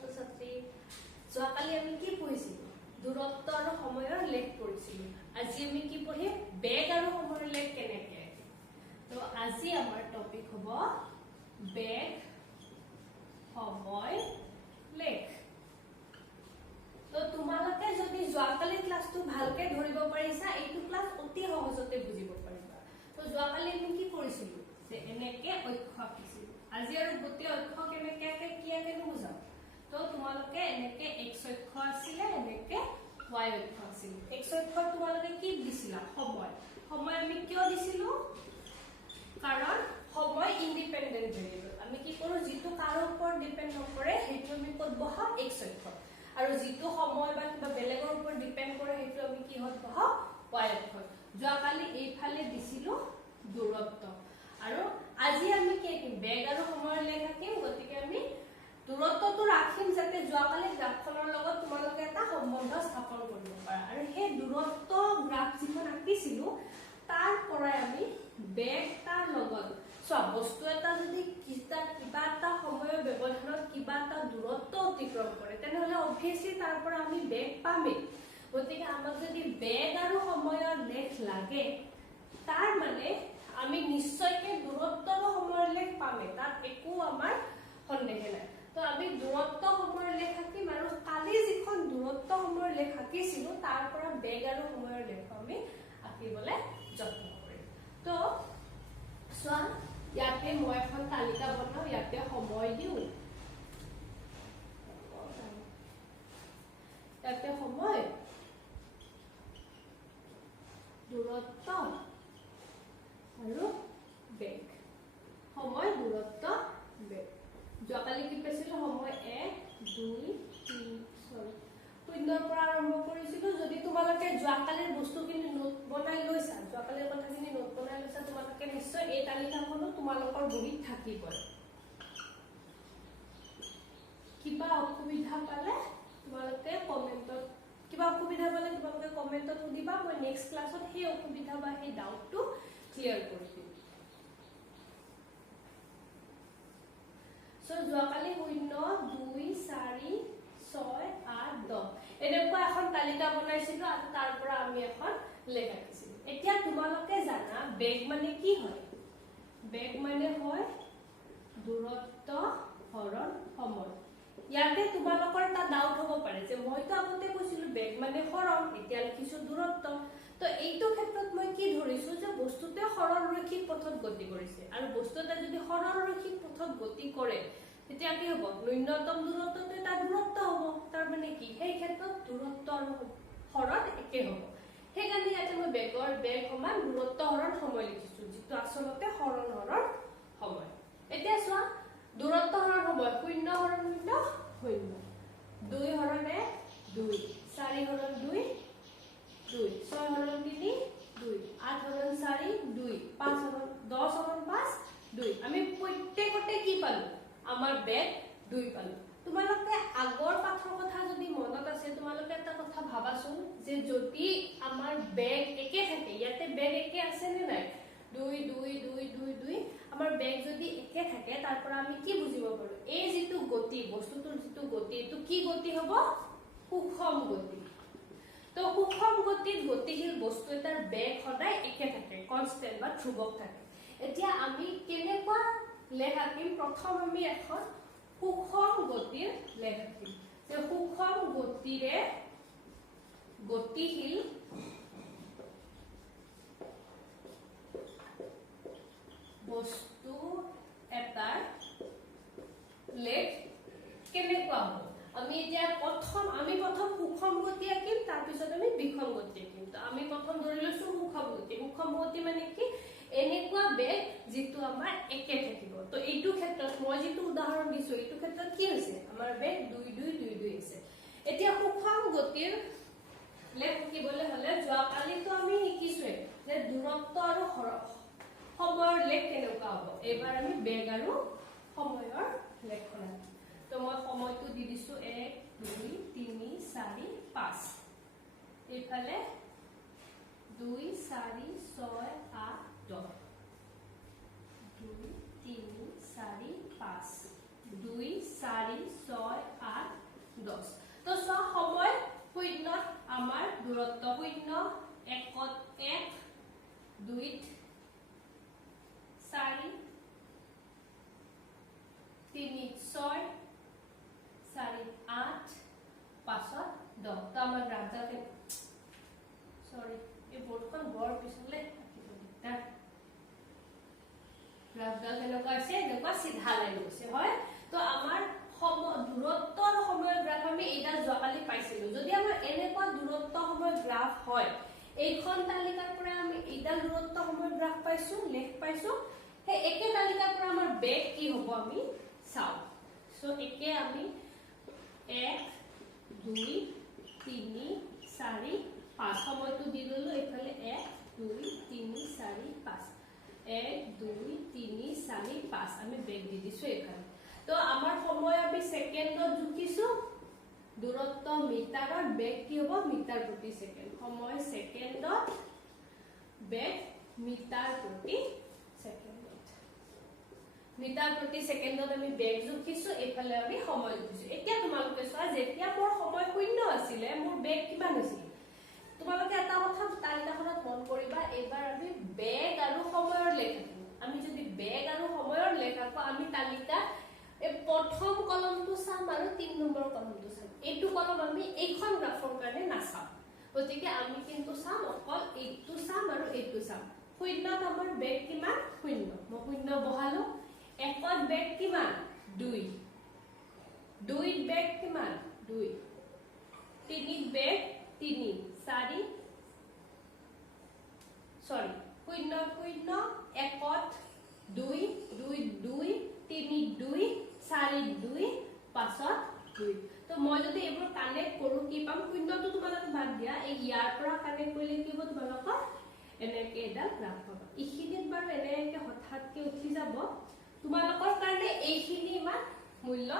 ছাত্ৰ ছাত্ৰী যোৱাকালি আমি কি পঢ়িছিলো দূৰত্ব আৰু সময়ৰ লেখ পঢ়িছিলো আজি আমি কি পঢ়িম বেগ আৰু সময়ৰ লেখ কেনেকৈ তো আজি আমাৰ টপিক হ'ব বেগ সময় লেখ তো তোমালোকে যদি যোৱাকালি ক্লাসটো ভালকে ধৰিব পাৰিছা এইটো ক্লাস অতি সহজতে বুজিব পাৰিবা তো যোৱাকালি আমি কি কৰিছিলো যে এনেকে অক্ষ আঁকিছিলো আজি আৰু গতি অক্ষ কেনেকে কিয়াকে বুজাও তো তোমালোকে এনেকে x অক্ষ আছিলে এনেকে y অক্ষ আছিল x অক্ষ তোমালোকে কি দিছিলা সময় সময় আমি কিয় দিছিলো কাৰণ সময় ইন্ডিপেন্ডেন্ট ভেৰিয়েবল আমি কি কৰো যেটো কাৰো ওপৰত ডিপেন্ড নকৰে হেতু আমি কত বহা x অক্ষ আৰু যেটো সময় বা কিবা বেলেগৰ ওপৰত ডিপেন্ড কৰে হেতু আমি কি হত বহা y অক্ষ যোৱাকালি এইফালে দিছিলো দূৰত্ব আৰু আজি আমি কি বেগ আৰু সময়ৰ লেখ আঁকিম গতিকে আমি দূৰত্বটো ৰাখিম যাতে যোৱাকালি গ্ৰাফখনৰ লগত তোমালোকে এটা সম্বন্ধ স্থাপন কৰিব পাৰা আৰু সেই দূৰত্ব গ্ৰাফ যিখন আঁকিছিলো তাৰ পৰাই আমি বেগ তাৰ লগত সব বস্তু এটা যদি কিবা এটা সময়ৰ ব্যৱধানত কিবা এটা দূৰত্ব অতিক্ৰম কৰে তেনেহলে অবভিয়াসলি তাৰ পৰা আমি বেগ পামেই গতিকে আমাক যদি বেগ আৰু সময়ৰ লেখ লাগে তাৰ মানে আমি নিশ্চয়কৈ দূৰত্ব আৰু সময়ৰ লেখ পামে তাত একো আমাৰ সন্দেহ নাই তো আমি দূৰত্ব সময়ৰ লেখ আঁকিম আৰু কালি যিখন দূৰত্ব সময়ৰ লেখ আঁকিছিলো তাৰ পৰা বেগ আৰু সময়ৰ লেখ আমি আঁকিবলৈ যত্ন কৰিম তো চোৱা ইয়াতে মই এখন তালিকা বনাও ইয়াতে সময় দিও ইয়াতে সময় দূৰত্ব আৰু বেগ সময় দূৰত্ব বেগ যোৱাকালি কি পাইছিলো সময় 1 2 3 শূন্যৰ পৰা আৰম্ভ কৰিছিলো যদি তোমালোকে যোৱাকালিৰ বস্তুখিনি নোট বনাই লৈছা যোৱাকালিৰ কথাখিনি নোট বনাই লৈছা তোমালোকে নিশ্চয় এই তালিকাখনো তোমালোকৰ বহিত থাকিব কিবা অসুবিধা পালে তোমালোকে কমেন্টত কিবা অসুবিধা পালে তোমালোকে কমেন্টত দিবা মই নেক্সট ক্লাছত সেই অসুবিধা বা সেই ডাউটটো ক্লিয়াৰ কৰি দিম সো যোৱাকালি 0 2 4 6 8 10 এনেকুৱা এখন তালিকা বনাইছিলো আৰু তাৰ পৰা আমি এখন লেখ আঁকিছিলো এতিয়া তোমালোকে জানা বেগ মানে কি হয় বেগ মানে হয় দূৰত্ব হৰণ সময় ইয়াতে তোমালোকৰ এটা ডাউট হ'ব পাৰে যে মইতো আগতে কৈছিলো বেগ মানে হৰণ এতিয়া লিখিছো দূৰত্ব তো এইটো ক্ষেত্ৰত মই কি ধৰিছো যে বস্তুতে সৰল ৰৈখিক পথত গতি কৰিছে আৰু বস্তুটা যদি সৰল ৰৈখিক পথত গতি কৰে তেতিয়া কি হ'ব ন্যূনতম দূৰত্বটো এটা দূৰত্ব হ'ব তাৰ মানে কি সেই ক্ষেত্ৰত দূৰত্ব আৰু হৰণ একে হ'ব সেইকাৰণে ইয়াতে মই বেগ সমান দূৰত্ব হৰণ সময় লিখিছো যেটো আচলতে হৰণ হৰণ সময় এতিয়া চোৱা দূৰত্ব হৰণ সময় 0 হৰণ 0 0 2 হৰণ 1 2 4 হৰণ 2 2 6 হৰণ 3 2 8 হৰণ 4 2 5 হৰণ 10 হৰণ 5 2 আমি প্ৰত্যেকতে কি পালো আমাৰ বেগ 2 পালো তোমালোকে আগৰ পাঠৰ কথা যদি মনত আছে তোমালোকে এটা কথা ভাবাচোন যে যদি আমাৰ বেগ একে থাকে ইয়াতে বেগ একে আছে নে নাই 2 2 2 2 2 আমাৰ বেগ যদি একে থাকে তাৰ পৰা আমি কি বুজিব পাৰো এই যেটো গতি বস্তুটোৰ যেটো গতি এটো কি গতি হ'ব সুষম গতি তো সুষম গতিত গতিশীল বস্তু এটাৰ বেগ সদায় একে থাকে কনস্ট্যান্ট বা ধ্ৰুৱক থাকে এতিয়া আমি কেনেকুৱা লেখ আঁকিম প্ৰথম আমি এখন সুষম গতিৰ লেখ আঁকিম যে সুষম গতিৰে গতিশীল বস্তু এটাৰ লেখ কেনেকুৱা হ'ব আমি এতিয়া প্ৰথম সুষম গতি আঁকিম তাৰ পিছত আমি বিষম গতি আঁকিম তো আমি প্ৰথম ধৰি লৈছো সুষম গতি মানে কি এনেকুৱা বেগ যেটো আমাৰ একে থাকিব তো এইটো ক্ষেত্ৰত মই যেটো উদাহৰণ দিছো এইটো ক্ষেত্ৰত কি হৈছে আমাৰ বেগ 2 2 2 2 আছে এতিয়া সুষম গতিৰ লেখ আঁকিবলৈ হলে যোৱাকালিতো আমি শিকিছোৱে যে দূৰত্ব আৰু সময়ৰ লেখ কেনেকুৱা হ'ব এবাৰ আমি বেগ আৰু সময়ৰ লেখ আঁকিম তো মই সময়টো দি দিছো 1 2 3 4 5 এইফালে 2 4 6 8 10 2 3 4 5 2 4 6 8 10 তো সময় শূন্যত আমাৰ দূৰত্ব শূন্য একত 1 2 4 3 6 4 8 5 10 তো আমাৰ গ্ৰাফডাল সৰি এই বোৰ্ডখন বৰ পিছলে গ্ৰাফডাল কেনেকুৱা আছে এনেকুৱা সিধা লাইন গৈছে হয় তো আমাৰ দূৰত্বৰ সময়ৰ গ্ৰাফ আমি এইডাল যোৱাকালি পাইছিলো যদি আমাৰ এনেকুৱা দূৰত্ব সময়ৰ গ্ৰাফ হয় এইখন তালিকাৰ পৰা আমি এইডাল দূৰত্ব সময়ৰ গ্ৰাফ পাইছো লেখ পাইছো হে একে তালিকাৰ পৰা আমাৰ বেগ কি হ'ব আমি চাও সো একে আমি 1 2 3 4 5 সময়টো দি ললো এফালে 1 2 3 4 5 1 2 3 4 5 আমি বেগ দি দিছো এখানে তো আমাৰ সময় আমি সেকেন্ডত জুকিছো দূৰত্ব মিটাৰৰ বেগ কি হ'ব মিটাৰ প্ৰতি সেকেন্ড সময় সেকেন্ডত বেগ মিটাৰ প্ৰতি সেকেন্ডত মিটাৰ প্ৰতি সেকেন্ডত আমি বেগ জুকিছো এফালে আমি সময় জুকিছো এতিয়া তোমালোকে চোৱা যেতিয়া মোৰ সময় শূন্য আছিল মোৰ বেগ কিমান হৈছিল তোমালোকে এটা কথা তালিকাখনত মন কৰিবা এবাৰ আমি বেগ আৰু সময়ৰ লেখ আমি যদি বেগ আৰু সময়ৰ লেখ আমি তালিকা এই প্ৰথম কলমটো চাম আৰু 3 নম্বৰ কলমটো চাম এইটো কলম আমি এইখন গ্ৰাফৰ কাৰণে নাচাম গতিকে আমি কিন্তু চাম অকল এইটো চাম আৰু এইটো চাম শূন্যত আমাৰ বেগ কিমান শূন্য মই শূন্য বহালো একত বেগ কিমান 2 2ত বেগ কিমান 2 3ত বেগ 3 4 সৰি শূন্য শূন্য একত 2 2 2 3 2 4 2 5 2 তো মই যদি এইবোৰ কানেক্ট কৰো কি পাম শূন্যটো তোমালোকে বাদ দিয়া এই ইয়াৰ পৰা কানেক্ট কৰিলে কি হ'ব তোমালোকৰ এনেকে এডাল গ্ৰাফ পাবা ইখিনিত বাৰু এনেকে হঠাৎকে উঠি যাব তোমালোকৰ কাৰণে এইখিনি ইমান মূল্য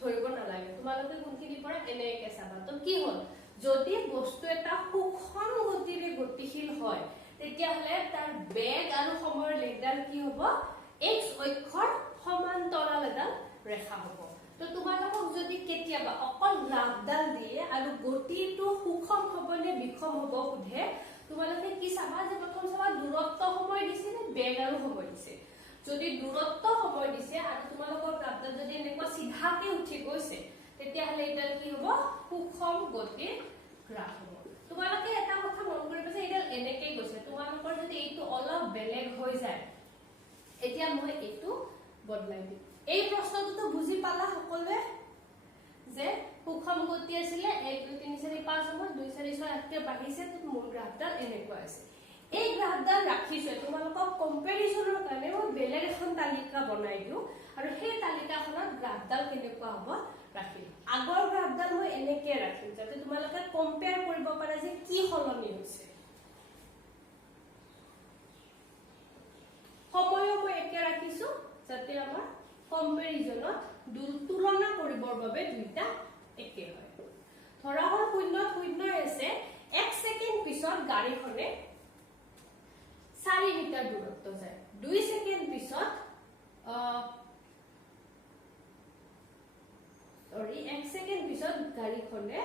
ধৰিব নালাগে তোমালোকে কোনখিনি পৰা এনেকে চাবা তো কি হ'ল যদি বস্তু এটা সুষম গতিৰে গতিশীল হয় তেতিয়া হলে তাৰ বেগ আৰু সময়ৰ লেখডাল কি হ'ব x অক্ষৰ সমান্তৰাল এডাল ৰেখা হ'ব তো তোমালোকক যদি কেতিয়াবা অকল গ্ৰাফডাল দিয়ে আৰু গতিটো সুষম হ'বনে বিষম হ'ব সুধে তোমালোকে কি চাবা যে প্ৰথম চাবা দূৰত্ব সময় দিছে নে বেগ আৰু সময় দিছে যদি দূৰত্ব সময় দিছে আৰু তোমালোকৰ গ্ৰাফডাল যদি এনেকুৱা সিধাকে উঠি গৈছে তেতিয়া হলে এডাল কি হ'ব সুষম গতিৰ গ্ৰাফ হ'ব তোমালোকে এটা কথা মন কৰিবা যে এডাল এনেকে গৈছে তোমালোকৰ যদি এইটো অলপ বেলেগ হৈ যায় এতিয়া মই এইটো বদলাই দিম এই প্ৰশ্নটো বুজি পালা সকলোৱে যে সুষম গতি আছিল 1 2 3 4 5 সময় 2 4 6 8 কে বাঢ়িছে তো মোৰ গ্ৰাফডাল এনেকুৱা আছে এই গ্ৰাফডাল ৰাখিছে তোমালোকক কম্পেৰিজনৰ কাৰণে মই বেলেগ এখন তালিকা বনাই দিও আৰু সেই তালিকাখনত গ্ৰাফডাল কেনেকুৱা হ'ব ৰাখিম আগৰ গ্ৰাফডাল মই এনেকে ৰাখিম যাতে তোমালোকে কম্পেয়াৰ কৰিব পাৰা যে কি সলনি হৈছে সময়ও মই একে ৰাখিছো যাতে আমাৰ কম্পেৰিজনত তুলনা কৰিবৰ বাবে দুইটা একে হয় ধৰা হ'ল শূন্য শূন্য আছে 1 সেকেন্ড পিছত গাড়ীখনে 4 মিটাৰ দূৰত্ব যায় 2 সেকেন্ড পিছত 1 সেকেন্ড পিছত গাড়ীখনে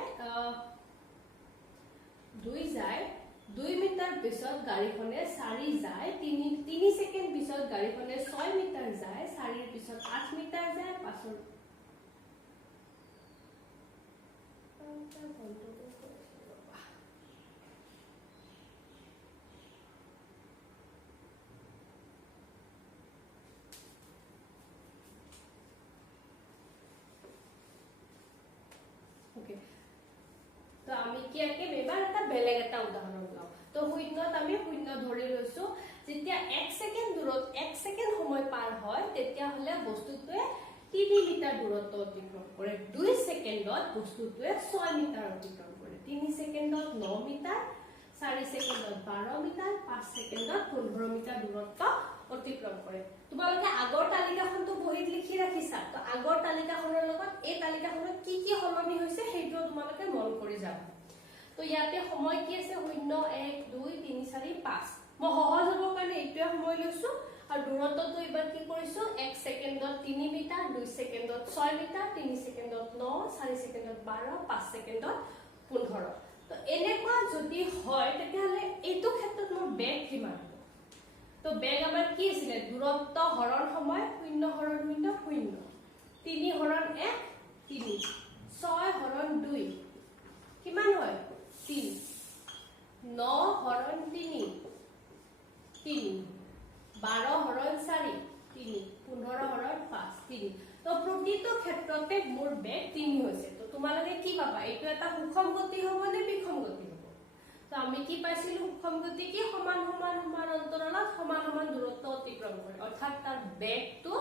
2 যায় 2 মিটাৰ পিছত গাড়ীখনে 4 যায় 3 সেকেন্ড পিছত গাড়ীখনে 6 মিটাৰ যায় 4 ৰ পিছত 8 মিটাৰ যায় 5 ওকে তো আমি কি আকে এবাৰ এটা বেলেগ এটা উদাহৰণ লওঁ তো শূন্যত আমি শূন্য ধৰি লৈছো যেতিয়া 1 সেকেন্ড দূৰত 1 সেকেন্ড সময় পাৰ হয় তেতিয়া হলে বস্তুটোৱে 3 মিটাৰ দূৰত্ব অতিক্ৰম কৰে 2 সেকেন্ডত বস্তুটোৱে 6 মিটাৰ অতিক্ৰম কৰে 3 সেকেন্ডত 9 মিটাৰ 4 সেকেন্ডত 12 মিটাৰ 5 সেকেন্ডত 15 মিটাৰ দূৰত্ব অতিক্ৰম কৰে তোমালোকে আগৰ তালিকাখনটো বহিত লিখি ৰাখিছা তো আগৰ তালিকাখনৰ লগত এই তালিকাখনত কি কি সলনি হৈছে সেইটো তোমালোকে মন কৰি যাবা তো ইয়াতে সময় কি আছে 0 1 2 3 4 5 মই সহজ হ'ব কাৰণে এইটোৱে সময় লৈছো আৰু দূৰত্বটো এবাৰ কি কৰিছো 1 সেকেন্ডত 3 মিটাৰ 2 2 সেকেন্ডত 6 মিটাৰ 3 সেকেন্ডত 9 4 সেকেন্ডত 12 5 সেকেন্ডত 15 তো এনেকুৱা যদি হয় তেতিয়াহলে এইটো ক্ষেত্ৰত মোৰ বেগ কিমান হ'ব তো বেগ আমাৰ কি আছিল দূৰত্ব হৰণ সময় 0 হৰণ 0 0 3 হৰণ 1 3 6 হৰণ 2 কিমান হয় 3 9 হৰণ 3 3 12 হৰণ 4 3 15 হৰণ 5 3 তো প্ৰতিটো ক্ষেত্ৰতে মোৰ বেগ 3 হৈছে তো তোমালোকে কি পাবা এইটো এটা সুষম গতি হ'ব নে বিষম গতি হ'ব তো আমি কি পাইছিলো সুষম গতি কি সমান সমান সমান অন্তৰালত সমান সমান দূৰত্ব অতিক্ৰম কৰে অৰ্থাৎ তাৰ বেগটো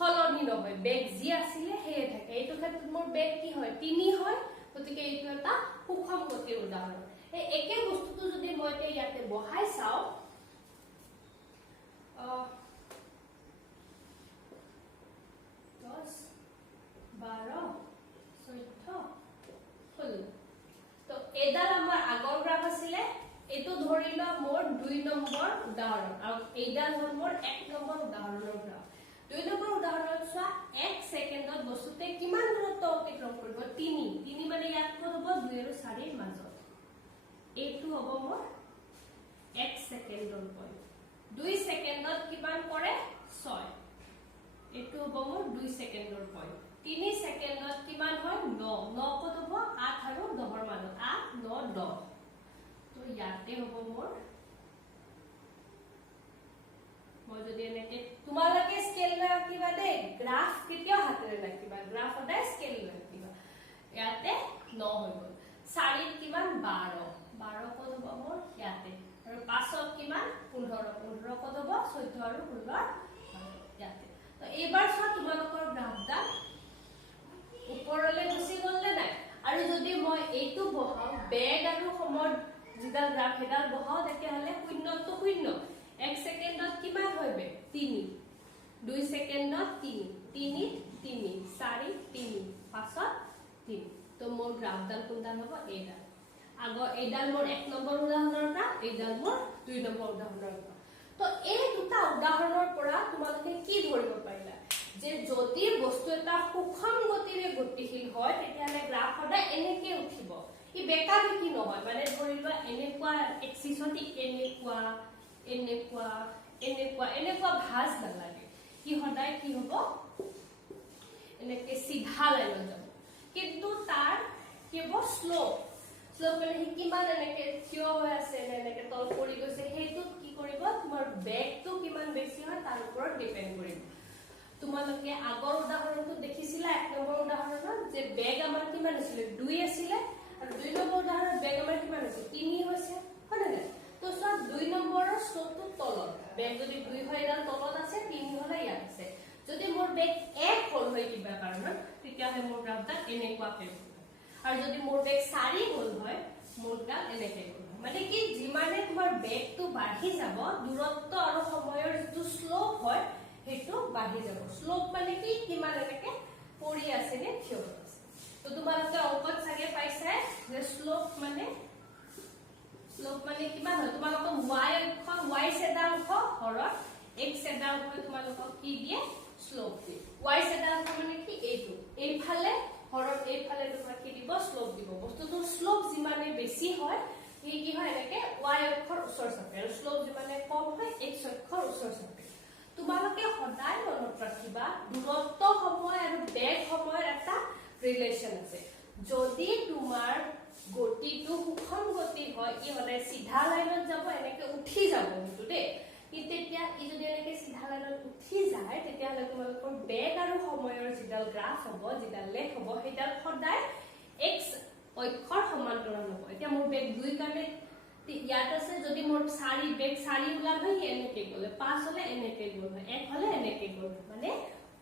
সলনি নহয় বেগ যি আছিলে হেয়ে থাকে এইটো ক্ষেত্ৰত মোৰ বেগ কি হয় 3 হয় গতিকে এইটো এটা সুষম গতিৰ উদাহৰণ এই একে বস্তুটো যদি মই ইয়াতে বহাই চাও 10 12 14 16 তো এডাল আমাৰ আগৰ গ্ৰাফ আছিলে এটো ধৰি ল মোৰ 2 নম্বৰ উদাহৰণ আৰু এইডাল হ'ল মোৰ 1 নম্বৰ উদাহৰণৰ গ্ৰাফ 2 নম্বৰ উদাহৰণত চোৱা 1 সেকেন্ডত বস্তুতে কিমান দূৰত্ব অতিক্ৰম কৰিব 3 মানে ইয়াত ক'ত হ'ব 2 আৰু 4 ৰ মাজত এইটো হ'ব মোৰ 1 সেকেন্ডৰ পইণ্ট 2 সেকেন্ডত কিমান কৰে 6 এইটো হ'ব মোৰ 2 সেকেন্ডৰ পইণ্ট 3 সেকেন্ডত কিমান হয় 9 ক'ত হ'ব 8 আৰু 10 ৰ মাজত 8 9 10 তো ইয়াতে হ'ব মোৰ মই যদি এনেকে তোমালোকে স্কেল ৰাখিবা দে গ্ৰাফ কেতিয়া হাতেৰে ৰাখিবা গ্ৰাফ সদায় স্কেল ৰাখিবা ইয়াতে 9 হৈ গ'ল 4 কিমান 12 ক'ত হ'ব মোৰ ইয়াতে আৰু 5 কিমান 15 ক'ত হ'ব 14 আৰু 16 ইয়াতে তো এইবাৰ চোৱা তোমালোকৰ গ্ৰাফডাল ওপৰলৈ গুচি গ'ল নে নাই আৰু যদি মই এইটো বহাও বেগ আৰু সময় যিডাল গ্ৰাফ হেডাল বহাও তেতিয়াহ'লে 0 তো 0 1 সেকেন্ডত কিমান হবে 3 2 সেকেন্ডত 3 3 3 4 3 5 3 তো মোৰ গ্ৰাফডাল কোনডাল হ'ব এইডাল আগৰ এইডাল মোৰ 1 নম্বৰ উদাহৰণৰ গ্ৰাফ এইডাল মোৰ 2 নম্বৰ উদাহৰণৰ গ্ৰাফ তো এই দুটা উদাহৰণৰ পৰা তোমালোকে কি ধৰিব পাৰিলা যে যদি বস্তু এটা সুষম গতিৰে গতিশীল হয় তেতিয়াহলে গ্ৰাফ সদায় এনেকে উঠিব ই বেকা বেকি নহয় মানে ধৰি লোৱা এনেকুৱা এক্সিছত এনেকুৱা এনেকুৱা এনেকুৱা এনেকুৱা ভাঁজ নালাগে কি সদায় কি হ'ব এনেকে সিধা লাইনত যাব কিন্তু তাৰ কি হ'ব শ্লোপ মানে কিমান এনেকে থিয় হৈ আছে এনেকে তল পৰি গৈছে সেইটো কি কৰিব তোমাৰ বেগটো কিমান বেছি হয় তাৰ ওপৰত ডিপেন্ড কৰিব তোমালোকে আগৰ উদাহৰণটো দেখিছিলা 1 নম্বৰ উদাহৰণত যে বেগ আমাৰ কিমান আছিল 2 আছিল আৰু 2 নম্বৰ উদাহৰণত বেগ আমাৰ কিমান আছিল 3 হৈছে হয় না তো সব 2 নম্বৰৰ স্লোপটো তলত বেগ যদি 2 হয় এডাল তলত আছে 3 হলে ইয়াত আছে যদি মোৰ বেগ 1 হ'ল হয় কিবা কাৰণত তেতিয়াহলে মোৰ গ্ৰাফটা এনেকুৱা হ'ব আৰু যদি মোৰ বেগ 4 হ'ল হয় মোৰ গ্ৰাফ এনেকৈ হ'ব মানে কি যিমানে তোমাৰ বেগটো বাঢ়ি যাব দূৰত্ব আৰু সময়ৰ যিটো স্লোপ হয় হেতু বাঢ়ি যাব স্লোপ মানে কি কিমান এনেকে পৰি আছে নে থিয় আছে তো তোমালোকে অংকত চাগে পাইছে যে স্লোপ মানে কিমান হয় তোমালোকক y ছেদাংশ হৰণ x ছেদাংশ তোমালোকক কি দিয়ে স্লোপ দিয়ে y ছেদাংশ মানে কি এইটো এইফালে হৰণ এইফালে তোমাক কি দিব স্লোপ দিব বস্তুটো স্লোপ যিমানে বেছি হয় কি হয় এনেকে y অক্ষৰ ওচৰ চাপে আৰু স্লোপ যিমানে কম হয় x অক্ষৰ ওচৰ চাপে তোমালোকে সদায় মনত ৰাখিবা দূৰত্ব সময় আৰু বেগ সময়ৰ এটা ৰিলেচন আছে যদি তোমাৰ গতিটো সুষম গতি হয় ই হলে সিধা লাইনত যাব এনেকে উঠি যাব কিন্তু দে কিন্তু তেতিয়া ই যদি এনেকে সিধা লাইনত উঠি যায় তেতিয়াহলে তোমালোকৰ বেগ আৰু সময়ৰ যিডাল গ্ৰাফ হ'ব যিডাল লেখ হ'ব সেইডাল সদায় x অক্ষৰ সমান্তৰাল হ'ব এতিয়া মোৰ বেগ 2 কাৰণে ইয়াত আছে যদি মোৰ 4 বেগ 4 ওলাল হয় এনেকে গলে 5 হলে এনেকে গল হয় 1 হলে এনেকে গল মানে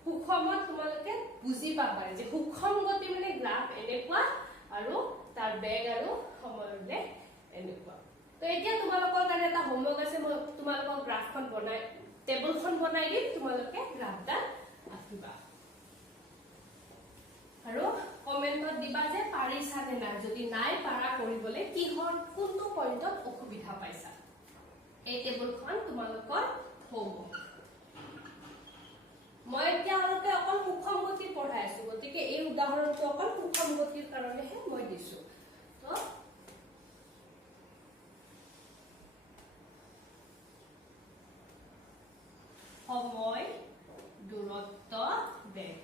সুষমত তোমালোকে বুজি পাবা যে সুষম গতি মানে গ্ৰাফ এনেকুৱা আৰু তাৰ বেগ আৰু সময়ৰ লেখ এনেকুৱা তো এতিয়া তোমালোকৰ কাৰণে এটা হোমৱৰ্ক আছে মই তোমালোকক গ্ৰাফখন বনাই টেবুলখন বনাই দিম তোমালোকে গ্ৰাফটা আঁকিবা আৰু কমেন্টত দিবা যে পাৰিছা নে নাই যদি নাই পাৰা কৰিবলৈ কিহৰ কোনটো পইণ্টত অসুবিধা পাইছা এই টেবুলখন তোমালোকৰ হোমৱৰ্ক মই এতিয়া অলপে অকল সুষম নম্বৰটো অকল সুষম গতিৰ কাৰণেহে মই দিছো তো সময় দূৰত্ব বেগ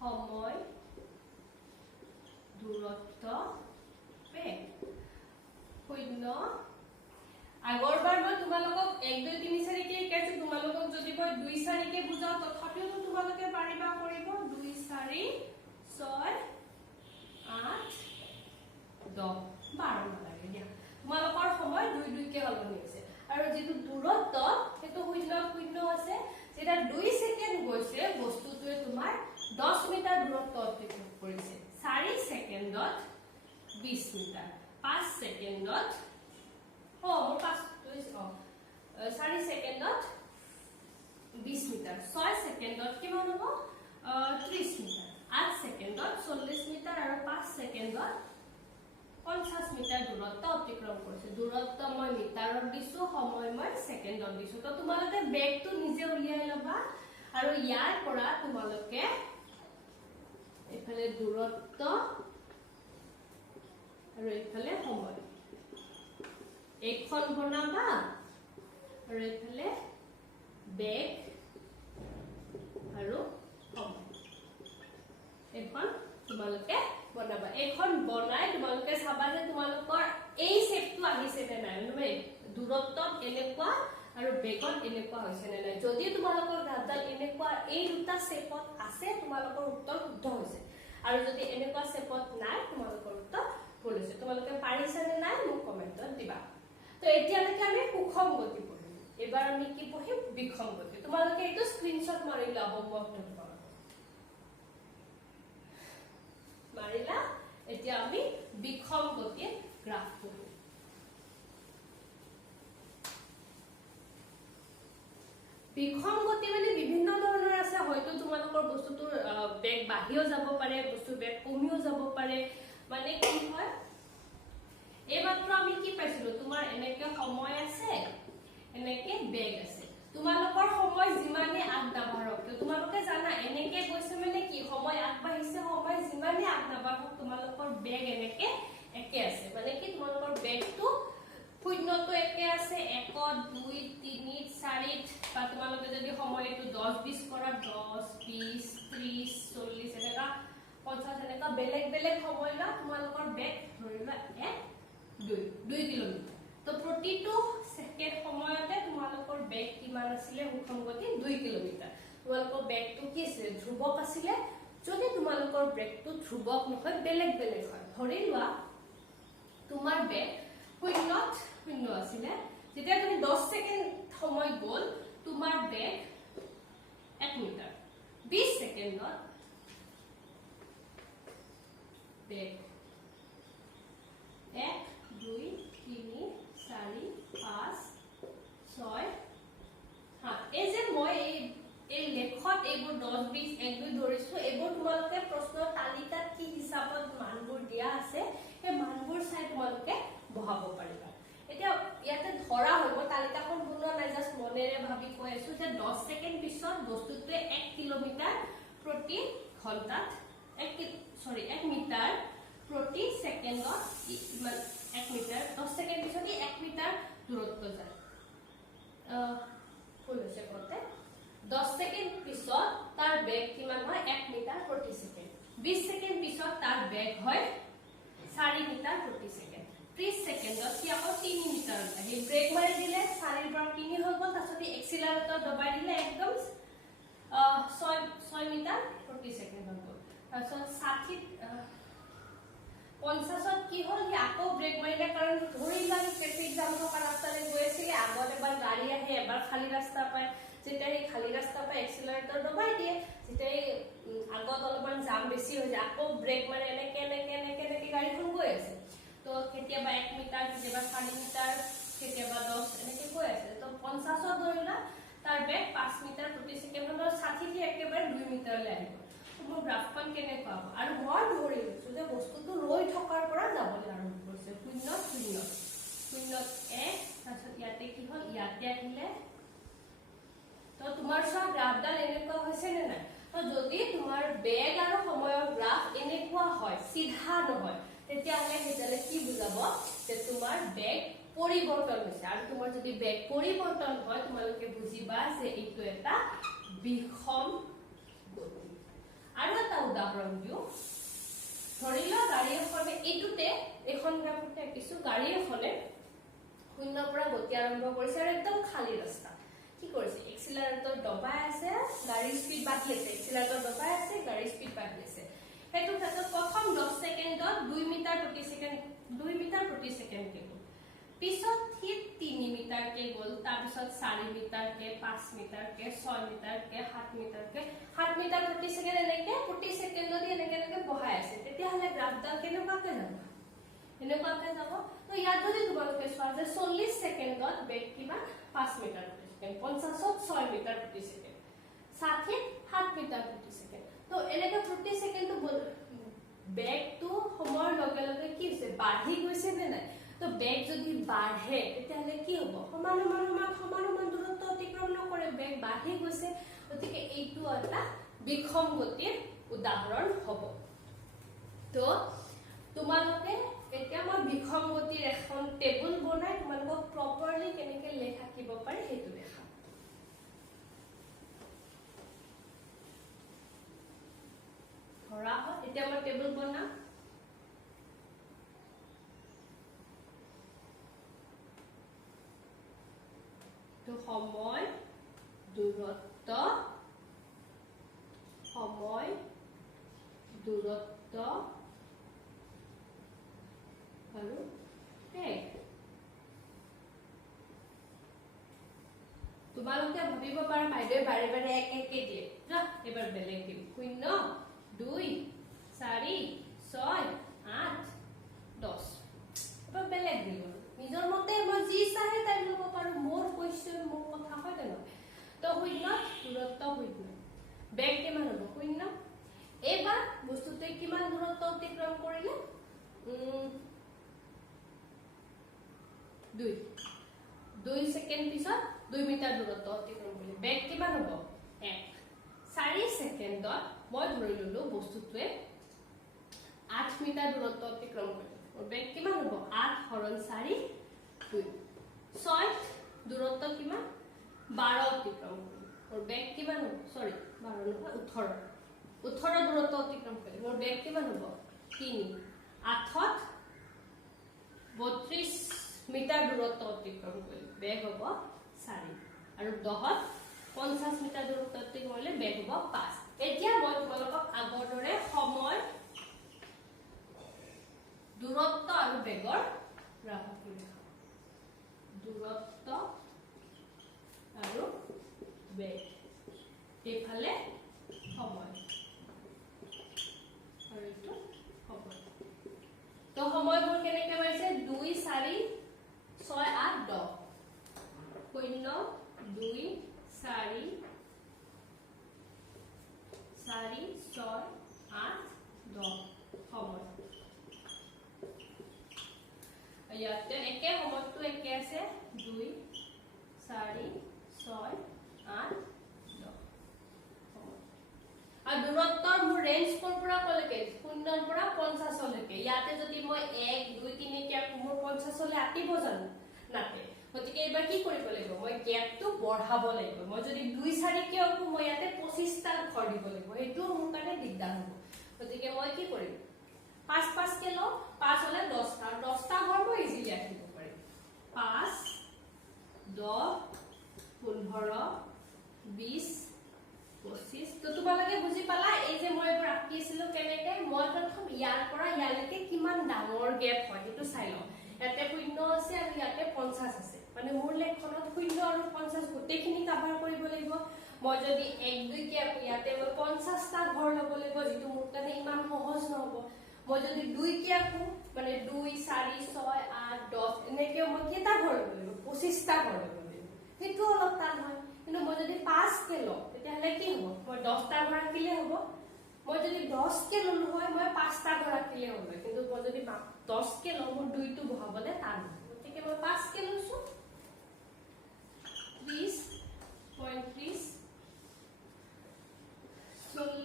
সময় দূৰত্ব বেগ 0 আগৰবাৰ মই তোমালোকক 1 2 3 4 কে শিকাইছো তোমালোকক যদি মই 2 4 কে বুজাও তথাপিও তোমালোকে পাৰিবা কৰিব 2 4 6 8 10 12 নালাগে দিয়া তোমালোকৰ সময় 2 2 কে হলনি হৈছে আৰু যেটো দূৰত্ব হেতু 0 0 আছে যেটা 2 সেকেন্ড গৈছে বস্তুটোৱে তোমাৰ 10 মিটাৰ দূৰত্ব অতিক্ৰম কৰিছে 4 সেকেন্ডত 20 মিটাৰ 5 সেকেন্ডত মোৰ 4 সেকেন্ডত 20 মিটাৰ 6 সেকেন্ডত কিমান হ'ব 30 মিটাৰ 8 সেকেন্ডত 40 মিটাৰ আৰু 5 সেকেন্ডত 50 মিটাৰ দূৰত্ব অতিক্ৰম কৰিছে দূৰত্ব মই মিটাৰত দিছো সময় মই সেকেন্ডত দিছো তো তোমালোকে বেগটো নিজে উলিয়াই লবা আৰু ইয়াৰ পৰা তোমালোকে এফালে দূৰত্ব আৰু এফালে সময় এখন বনাবা আৰু এফালে বেগ আৰু সময় এখন তোমালোকে বনাবা এখন বনাই তোমালোকে চাবা যে তোমালোকৰ এই শেপটো আহিছে নে নাই মানে দূৰত্বত এনেকুৱা আৰু বেগত এনেকুৱা হৈছে নে নাই যদি তোমালোকৰ গাডাল এনেকুৱা এই দুটা শেপত আছে তোমালোকৰ উত্তৰ শুদ্ধ হৈছে আৰু যদি এনেকুৱা শেপত নাই তোমালোকৰ উত্তৰ ভুল হৈছে তোমালোকে পাৰিছা নে নাই মোক কমেন্টত দিবা তো এতিয়ালৈকে আমি সুষম গতি পঢ়িম এবাৰ আমি কি পঢ়িম বিষম গতি তোমালোকে এইটো স্ক্ৰিনশ্বট মাৰি লবা হোমৱৰ্কটো মাৰিলা এতিয়া আমি বিষম গতিৰ গ্ৰাফ পঢ়িম বিষম গতি মানে বিভিন্ন ধৰণৰ আছে হয়তো তোমালোকৰ বস্তুটোৰ বেগ বাঢ়িও যাব পাৰে বস্তুৰ বেগ কমিও যাব পাৰে মানে কি হয় এইমাত্ৰ আমি কি পাইছিলো তোমাৰ এনেকে সময় আছে এনেকে বেগ আছে তোমালোকৰ সময় যিমানে আগবাঢ়ক তোমালোকে জানা এনেকে গৈছে মানে কি সময় আগবাঢ়িছে সময় যিমানে আগবাঢ়ক তোমালোকৰ বেগ এনেকে একে আছে মানে কি তোমালোকৰ বেগটো শূন্যটো একে আছে 1 2 3 4 বা তোমালোকে যদি সময় এটো 10 20 কৰা 10 20 30 40 এনেকা 50 এনেকা বেলেগ বেলেগ সময় লা তোমালোকৰ বেগ ধৰিবা 1 2 কিলোমিটাৰ তো প্ৰতিটো সেকেন্ড সময়তে তোমালোকৰ বেগ কিমান আছিল সুষম গতি 2 কিলোমিটাৰ তোমালোকৰ বেগটো কি আছিল ধ্ৰুৱক আছিল যদি তোমালোকৰ বেগটো ধ্ৰুৱক নহয় বেলেগ বেলেগ হয় ধৰি লোৱা তোমাৰ বেগ শূন্যত শূন্য আছিল যেতিয়া তুমি 10 সেকেন্ড সময় গল তোমাৰ বেগ 1 মিটাৰ 20 সেকেন্ডত বেগ 1 2 3 4 5 6 7 এই যে মই এই লেখত এইবোৰ 10 20 1 2 ধৰিছো এইবোৰ তোমালোকে প্ৰশ্নৰ তালিকাত কি হিচাপত মানবোৰ দিয়া আছে এই মানবোৰ চাই তোমালোকে বহাব পাৰিবা এতিয়া ইয়াতে ধৰা হ'ব তালিকাখন বনোৱা নাই জাস্ট মনেৰে ভাবি কৈ আছো যে 10 সেকেন্ড পিছত বস্তুটোৱে 1 কিলোমিটাৰ প্ৰতি ঘণ্টাত 1 মিটাৰ প্ৰতি সেকেন্ডত 1 মিটাৰ 10 সেকেন্ড পিছত 1 মিটাৰ দূৰত্ব যায় ফুল হৈছে কোতে 10 সেকেন্ড পিছত তাৰ বেগ কিমান হয় 1 মিটাৰ প্ৰতি সেকেন্ড 20 সেকেন্ড পিছত তাৰ বেগ হয় 4 মিটাৰ প্ৰতি সেকেন্ড 30 সেকেন্ডত কি আকৌ 3 মিটাৰ আহি ব্ৰেক মাৰি দিলে 4 পৰা 3 হৈ গ'ল তাছতে এক্সিলাৰেটৰ দবাই দিলে একদম 6 মিটাৰ প্ৰতি সেকেন্ড হৈ গ'ল তাছত 60 50ত কি হল কি আকৌ ব্ৰেক মাৰিলে কাৰণ ধৰিলা ট্ৰেফিক জাম থকা ৰাস্তালে গৈ আছিল আগত এবাৰ গাড়ী আহে এবাৰ খালি ৰাস্তা পায় যেতিয়া এই খালি ৰাস্তা পায় এক্সিলাৰেটৰ দবাই দিয়ে যেতিয়া আগত অলপমান জাম বেছি হৈ যায় আকৌ ব্ৰেক মাৰে এনেকে গাড়ীখন গৈ আছে তো কেতিয়াবা 1 মিটাৰ কেতিয়াবা 4 মিটাৰ কেতিয়াবা 10 এনেকে গৈ আছে তো 50ত ধৰিলা তাৰ বেগ 5 মিটাৰ প্ৰতি সেকেন্ডত 60 થી একেবাৰে 2 মিটাৰলৈ আহিব মোৰ গ্ৰাফখন কেনেকুৱা হ'ব আৰু মই ধৰি লৈছো যে বস্তুটো ৰৈ থকাৰ পৰা যাবলৈ আৰম্ভ কৰিছে 0 0 0 1 তাৰপিছত ইয়াতে কি হ'ল ইয়াতে আহিলে তো তোমাৰ সব গ্ৰাফডাল এনেকুৱা হৈছে নে নাই তো যদি তোমাৰ বেগ আৰু সময়ৰ গ্ৰাফ এনেকুৱা হয় সিধা নহয় তেতিয়াহলে হেতালে কি বুজাব যে তোমাৰ বেগ পৰিৱৰ্তন হৈছে আৰু তোমাৰ যদি বেগ পৰিৱৰ্তন হয় তোমালোকে বুজিবা যে এইটো এটা বিষম গতি আৰু এটা উদাহৰণ দিও ধৰিলা গাড়ী এখনে এইটোতে এখন গ্ৰাফতে কিছু গাড়ী এখনে শূন্যৰ পৰা গতি আৰম্ভ কৰিছে আৰু একদম খালী ৰাস্তা কি কৰিছে এক্সিলাৰেটৰ দবাই আছে গাড়ীৰ স্পীড বাঢ়ি আছে এক্সিলাৰেটৰ দবাই আছে গাড়ীৰ স্পীড বাঢ়ি আছে হেতু ক্ষেত্ৰত প্ৰথম 10 সেকেন্ডত 2 মিটাৰ প্ৰতি সেকেন্ড কে গল পিছত ঠিক 3 মিটাৰ কে গল তাৰ পিছত 4 মিটাৰ কে 5 মিটাৰ কে 6 মিটাৰ কে 7 মিটাৰ কে 7 মিটাৰ প্ৰতি সেকেন্ড এনেকে প্ৰতি সেকেন্ডত এনেকে বহাই আছে তেতিয়াহলে গ্ৰাফডাল কেনেকুৱাকে যাব এনেকুৱাকে যাব তো ইয়াত যদি তোমালোকে চোৱা যে 40 সেকেন্ডত বেগ কিমান 5 মিটাৰ প্ৰতি সেকেন্ড 50ত 6 মিটাৰ প্ৰতি সেকেন্ড 60 7 মিটাৰ প্ৰতি সেকেন্ড তো এনেকে প্ৰতি সেকেন্ডটো বেগটো সময়ৰ লগে লগে কি হৈছে বাঢ়ি গৈছে নে নাই তো বেগ যদি বাঢ়ে তেতিয়াহলে কি হ'ব সমান দূৰত্ব অতিক্ৰম নকৰে বেগ বাঢ়ি গৈছে গতিকে এইটো এটা বিষম গতিৰ উদাহৰণ হ'ব তো তোমালোকে এতিয়া মই বিষম গতিৰ এখন টেবুল বনাই তোমালোকক প্ৰপাৰলি কেনেকে লেখা কিব পাৰি হেতু দেখা ধৰা এতিয়া মই টেবুল বনাম তো সময় দূৰত্ব আৰু বেগ তোমালোকে ভাবিব পাৰা বাইদেউ বাৰে বাৰে একে দিয়ে না এবাৰ বেলেগ দিম 0 2 4 6 8 10 এবাৰ বেলেগ দিম নিজৰ মতে মই যি চাহে তাই ল'ব পাৰো মোৰ কোৱেশ্চন মোৰ কথা হয় না তো 0 দূৰত্ব 0 বেগ কিমান হ'ব 0 এবাৰ বস্তুতে কিমান দূৰত্ব অতিক্ৰম কৰিলে 2 সেকেন্ড পিছত 2 মিটাৰ দূৰত্ব অতিক্ৰম কৰিলে বেগ কিমান হ'ব 1 4 সেকেন্ডত মই ধৰি ললো বস্তুটোৱে 8 মিটাৰ দূৰত্ব অতিক্ৰম কৰিলে আৰু বেগ কিমান হ'ব 8 হৰণ 4 2 6 দূৰত্ব কিমান 12 অতিক্ৰম কৰিলে আৰু বেগ কিমান হ'ব সৰি 12 নহয় 18 দূৰত্ব অতিক্ৰম কৰিলে মোৰ বেগ কিমান হ'ব 3 8ত 32 মিটাৰ দূৰত্ব অতিক্ৰম কৰিলে বেগ হ'ব 4 আৰু 10ত 50 মিটাৰ দূৰত্ব অতিক্ৰম কৰিলে বেগ হ'ব 5 এতিয়া মই তোমালোকক আগৰ দৰে সময় দূৰত্ব আৰু বেগৰ গ্ৰাফ কৰি দূৰত্ব আৰু বেগ এইফালে সময় আৰু এইটো সময় তো সময়বোৰ কেনেকৈ পাইছে 2 4 6 8 10 0 2 4 4 6 8 10 সময় ইয়াতে একে সময়টো একে আছে 2 4 6 8 10 আৰু দূৰত্বৰ মোৰ ৰেঞ্জ কৰ পৰা কলৈকে 0 পৰা 50 লৈকে ইয়াতে যদি মই 1 2 3 কে মোৰ 50 লৈ আতিব জানো নাতে গতিকে এবাৰ কি কৰিব লাগিব মই গ্যাপটো বঢ়াব লাগিব মই যদি 2 4 কে আকো মই ইয়াতে 25 টা ঘৰ দিব লাগিব হেতু মোৰ কাৰণে দিগদাৰ হ'ব গতিকে মই কি কৰিম 5 5 কে ল 5 হলে 10 টা ঘৰ মই ইজিলি আকিব পাৰিম 5 10 15 20 25 তো তোমালোকে বুজি পালা এই যে মই এবাৰ আকিছিলো কেনেকে মই প্ৰথম ইয়াৰ পৰা ইয়ালৈকে কিমান ডাঙৰ গ্যাপ হয় হেতু চাই লওঁ ইয়াতে 0 আছে আৰু ইয়াতে 50 আছে মানে মোৰ লেখখনত 0 আৰু 50 গোটেইখিনি কভাৰ কৰিব লাগিব মই যদি 1 2 কে ইয়াতে মই 50 টা ঘৰ ল'ব লাগিব যেটো মোৰ কাৰণে ইমান সহজ নহব মই যদি 2 কে আকো মানে 2 4 6 8 10 এনেকে মই কেটা ঘৰ ল'ব লাগিব 25 টা ঘৰ ল'ব লাগিব হেতু অলপ টান হয় কিন্তু মই যদি 5 কে লওঁ তেতিয়াহলে কি হ'ব মই 10 টা ঘৰ ৰাখিলে হ'ব মই যদি 10 কে ললো হয় মই 5 টা ঘৰ ৰাখিলে হ'ব কিন্তু মই যদি 10 কে লওঁ মোৰ 2 টো বহাবলে টান গতিকে মই 5 কে লৈছো 30 35 40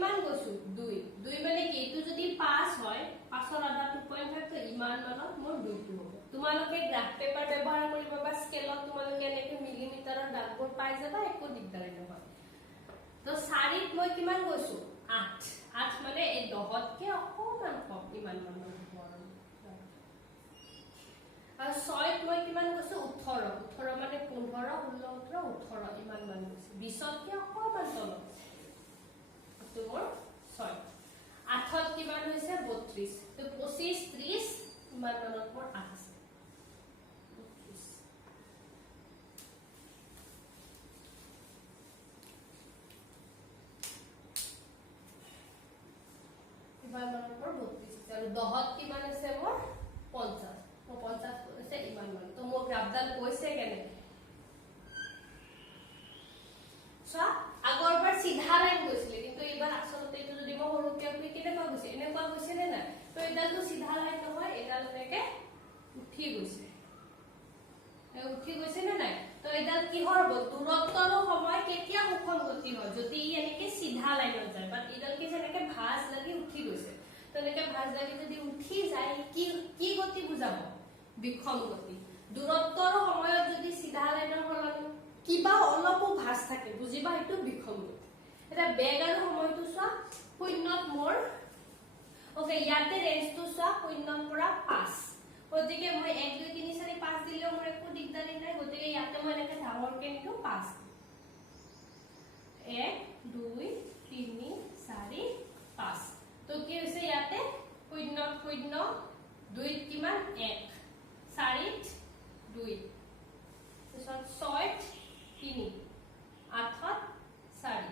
কিমান গৈছো 2 2 মানে কি এটো যদি 5 হয় 5 ৰ আধা 2.5 তো ইমান মানত মোৰ 2 টো হ'ব তোমালোকে গ্ৰাফ পেপাৰ ব্যৱহাৰ কৰিব বা স্কেলত তোমালোকে এনেকে মিলিমিটাৰৰ দাগবোৰ পাই যাবা একো দিগদাৰ নহয় তো 4 ত মই কিমান গৈছো 8 8 মানে এই 10 তকে অকমান কম ইমান মানত আৰু 6 ত মই কিমান গৈছো 18 18 মানে 15 16 17 18 ইমান মান গৈছে 20 তকে অকমান তলত তোৰ 6 8 ত কিমান হৈছে 32 তো 25 30 ইমান মানত মোৰ 8 আছে ইমান মানত মোৰ 32 আৰু 10 ত কিমান আছে মোৰ 50 তো 50 আছে ইমান মান তো মোৰ গ্ৰাফডাল কৈছে কেনে সো আগৰবাৰ সিধা লাইন গৈছিল কিন্তু এবাৰ আসলতে এটো যদি মই সৰুকে আপনি কেনে পা গৈছে এনে পা গৈছে নে না তো এডাল তো সিধা লাইন নহয় এডাল এনেকে উঠি গৈছে নে নাই তো এডাল কি হ'ব দূৰত্বৰ সময় কেতিয়া সুষম গতি হয় যদি ই এনেকে সিধা লাইনত যায় বাট এডাল কি এনেকে ভাঁজ লাগি উঠি গৈছে তো এনেকে ভাঁজ লাগি যদি উঠি যায় কি কি গতি বুজাব বিক্ষম গতি দূৰত্বৰ সময়ত যদি সিধা লাইনৰ সলনি কিবা অলপো ভাঁজ থাকে বুজিবা এটো বিক্ষম গতি এটা বেগ আৰু সময়টো চোৱা শূন্যত মোৰ ওকে ইয়াতে ৰেঞ্জটো চোৱা শূন্যৰ পৰা 5 গতিকে মই 1 2 3 4 5 দিলেও মোৰ একো দিগদাৰি নাই গতিকে ইয়াতে মই এনেকে ডাঙৰকে নিটো 5 1 2 3 4 5 তো কি হৈছে ইয়াতে শূন্যত শূন্য 2 কিমান 1 4 2 তাৰপিছত 6 3 8 4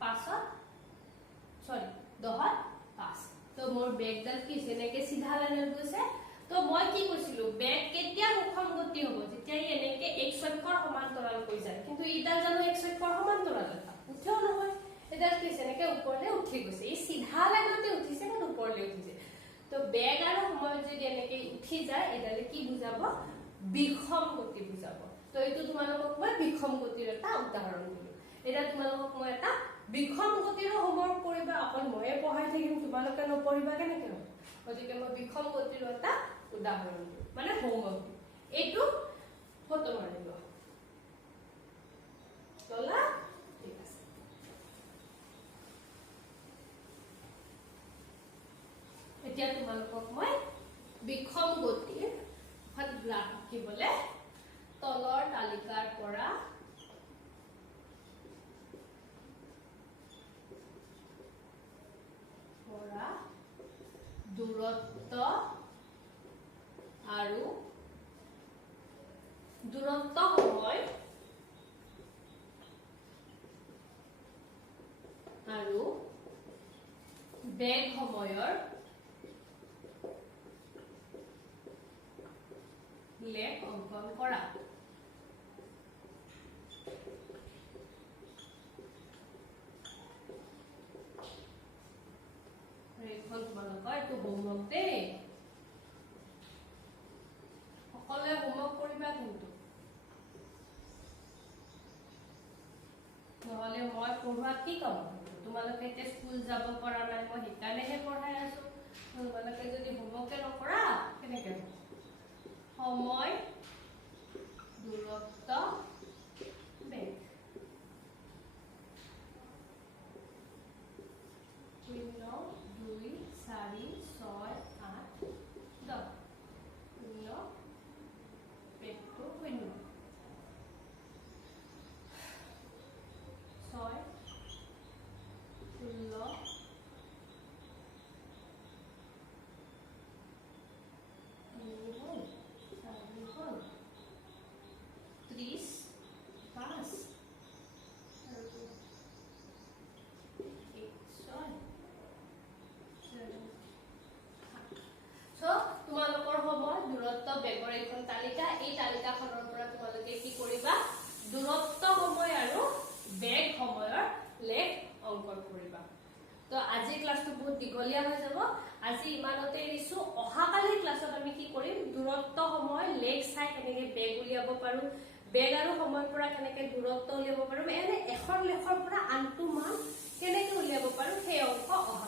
5 সৰি 10 5 তো মোৰ বেগডাল কি এনেকে সিধা লাইনত গৈছে তো মই কি কৈছিলো বেগ কেতিয়া সুষম গতি হ'ব যেতিয়া ই এনেকে x অক্ষৰ সমান্তৰাল হৈ যায় কিন্তু ইডাল জানো x অক্ষৰ সমান্তৰাল এটা উঠেও নহয় এডাল কি এনেকে ওপৰলে উঠি গৈছে ই সিধা লাইনতে উঠিছে না ওপৰলে উঠিছে তো বেগ আৰু সময় যদি এনেকে উঠি যায় এডালে কি বুজাব বিক্ষম গতি বুজাব তো এইটো তোমালোকক মই বিক্ষম গতিৰ এটা উদাহৰণ দিলো এটা তোমালোকক মই এটা বিক্ষম গতিৰ হোমৱৰ্ক কৰিবা অকল ময়ে পঢ়াই থাকিম তোমালোকে নপঢ়িবা কেনেকে হ'ব গতিকে মই বিক্ষম গতিৰ এটা উদাহৰণ দিম মানে হোমৱৰ্ক এইটো ফটো মাৰিব চলা ঠিক আছে এতিয়া তোমালোকক মই বিক্ষম গতিৰ গ্ৰাফ আঁকিবলে তলৰ তালিকাৰ পৰা দূৰত্ব আৰু দূৰত্ব সময় আৰু বেগ সময়ৰ লেখ অংকন কৰা এখন তোমালোকৰ এইটো হোমৱৰ্ক দেই সকলোৱে হোমৱৰ্ক কৰিবা কিন্তু নহলে মই পঢ়োৱাত কি কম তোমালোকে এতিয়া স্কুল যাব পৰা নাই মই সেইকাৰণেহে পঢ়াই আছো তোমালোকে যদি হোমৱৰ্কে নকৰা কেনেকে সময় দূৰত্ব বেগ 0 2 4 6 8 10 0 বেগটো 0 6 16 বেগৰ এখন তালিকা এই তালিকাখনৰ পৰা তোমালোকে কি কৰিবা দূৰত্ব সময় আৰু বেগ সময়ৰ লেখ অংকন কৰিবা তো আজি ক্লাসটো বহুত দীঘলীয়া হৈ যাব আজি ইমানতে এৰিছো অহাকালি ক্লাছত আমি কি কৰিম দূৰত্ব সময় লেখ চাই কেনেকৈ বেগ উলিয়াব পাৰো বেগ আৰু সময়ৰ পৰা কেনেকৈ দূৰত্ব উলিয়াব পাৰো এনে এখন লেখৰ পৰা আনটো মান কেনেকৈ উলিয়াব পাৰো সেই অংক অহা